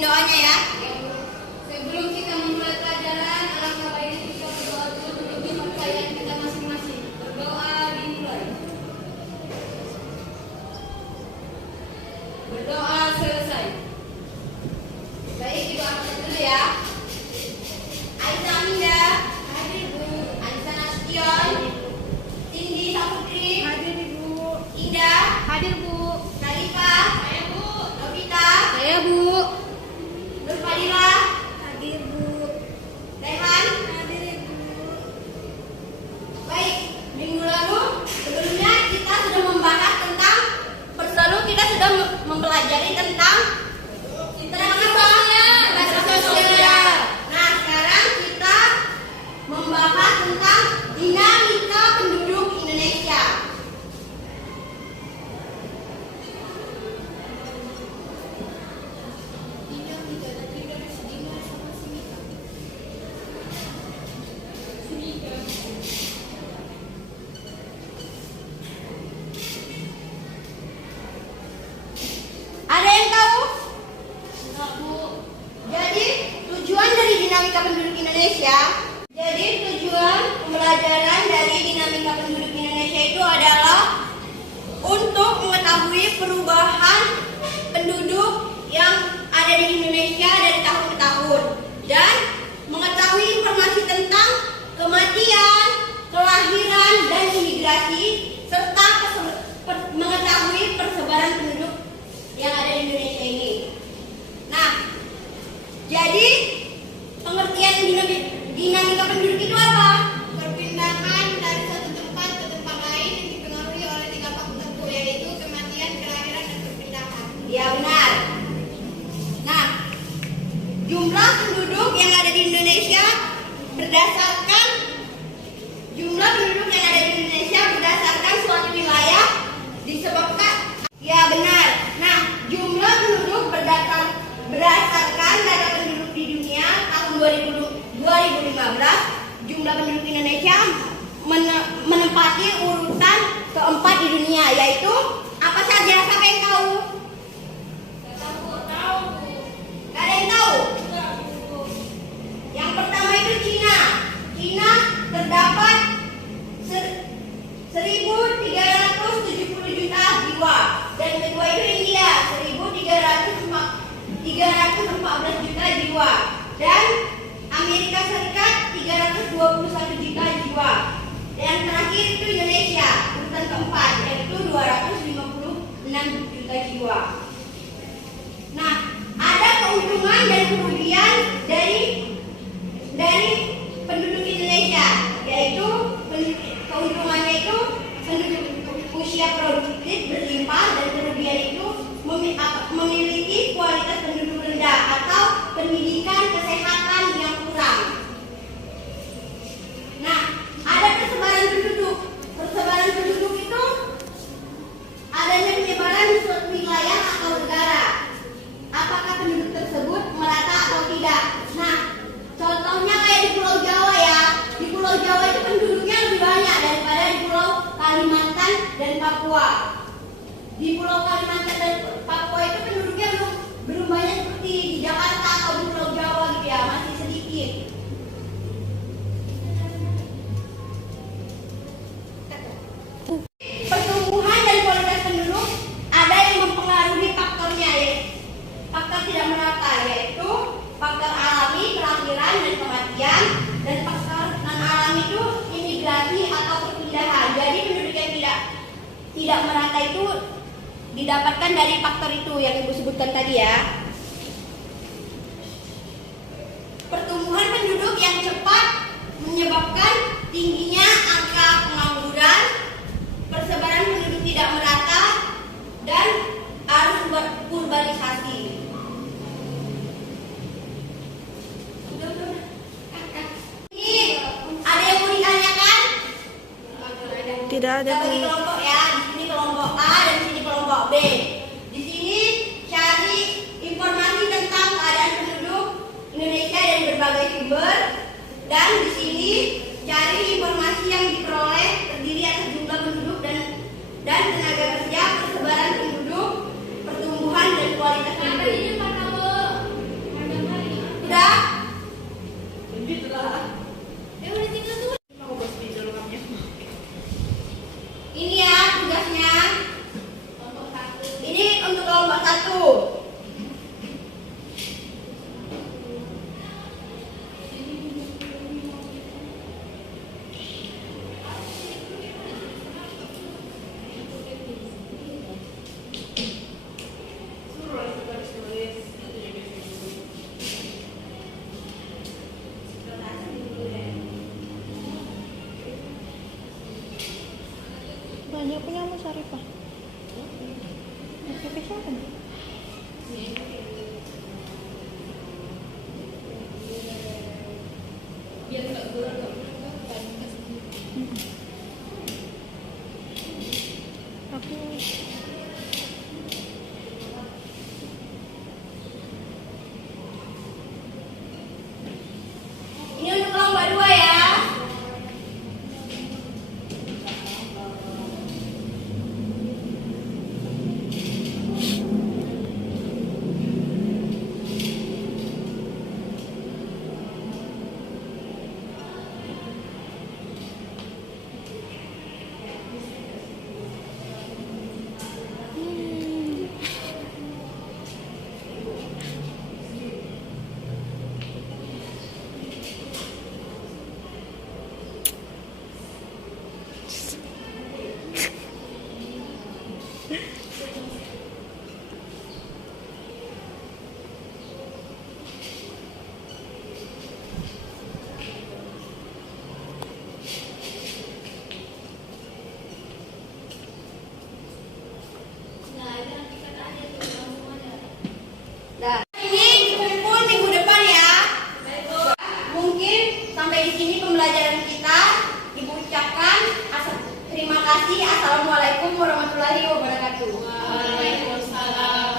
izin doanya ya. Sebelum kita memulai pelajaran, alangkah baiknya kita berdoa dulu untuk kepercayaan kita masing-masing. Berdoa dimulai. Berdoa selesai. Baik, Ibu angkat dulu ya. Aisyah Aminda. Hadir Bu. Aisyah Nasution. Cindy Saputri. Hadir Ibu. Indah. Hadir Bu. Sharifah. Saya Bu. Novita. Saya Bu. Nur Fadila. Hadir Bu. Rehan. Hadir Ibu. Baik, minggu lalu sebelumnya kita sudah membahas tentang kita sudah mempelajari tentang interaksi sosial. Nah, sekarang kita membahas tentang dinamika penduduk Indonesia. Ada yang tahu? Enggak Bu. Jadi tujuan dari dinamika penduduk Indonesia, jadi tujuan pembelajaran dari dinamika penduduk Indonesia itu adalah untuk mengetahui perubahan penduduk yang ada di Indonesia dari tahun ke tahun dan mengetahui informasi tentang kematian, kelahiran, dan imigrasi serta mengetahui persebaran penduduk yang ada di Indonesia ini. Nah, jadi pengertian dinamika penduduk itu apa? Perpindahan dari satu tempat ke tempat lain yang dipengaruhi oleh 3 faktor tertentu, yaitu kematian, kelahiran, dan perpindahan. Ya, benar. Nah, jumlah penduduk yang ada di Indonesia berdasarkan suatu wilayah disebabkan, ya benar. Nah, jumlah penduduk berdasarkan data penduduk di dunia tahun 2015, jumlah penduduk Indonesia menempati urutan keempat di dunia, yaitu apa saja? Siapa yang tahu? Tahu Bu. Gak ada yang tahu? Yang pertama itu Cina. Cina terdapat 1.370 juta jiwa. Dan kedua itu India, 1.314 juta jiwa. Dan Amerika Serikat 321 juta jiwa. Dan terakhir itu Indonesia, urutan keempat, yaitu 256 juta jiwa. Nah, ada keuntungan dan kerugian dari penduduk Indonesia, yaitu keuntungannya itu penduduk usia produktif berlimpah dan kerugian itu memiliki kualitas penduduk rendah atau pendidikan kesehatan yang kurang. Nah, ada persebaran penduduk. Persebaran penduduk itu adanya penyebaran di suatu wilayah atau negara. Apakah penduduk tersebut merata atau tidak? Nah, contohnya kayak di Pulau Jawa ya. Di Pulau Jawa itu penduduknya lebih banyak daripada di Pulau Kalimantan dan Papua. Di Pulau Kalimantan dan Papua itu penduduknya belum banyak seperti di Jakarta atau di Pulau Jawa gitu ya, masih sedikit. Pertumbuhan dan kualitas penduduk ada yang mempengaruhi faktornya, faktor tidak merata, yaitu faktor alami, kelahiran dan kematian, dan faktor non alami itu imigrasi atau perpindahan. Jadi penduduk yang tidak merata itu didapatkan dari faktor itu yang Ibu sebutkan tadi ya. Pertumbuhan penduduk yang cepat menyebabkan tingginya angka pengangguran, persebaran penduduk tidak merata, dan arus urbanisasi. Ini ada yang mau ditanyakan? Tidak ada Kita bagi Bu. kelompok ya. Di sini kelompok A dan di sini kelompok B. Di sini cari informasi tentang keadaan penduduk Indonesia dari berbagai sumber, dan di sini cari informasi yang diperoleh terdiri atas jumlah penduduk dan tenaga kerja, persebaran penduduk, pertumbuhan dan kualitas penduduk. Arifah. FVP siapa nih? Biar nggak gula kan Aku Ini untuk lomba 2 ya. Nah, ini dikumpul minggu depan ya. Mungkin sampai di sini pembelajaran kita. Ibu ucapkan terima kasih. Assalamualaikum warahmatullahi wabarakatuh. Waalaikumsalam.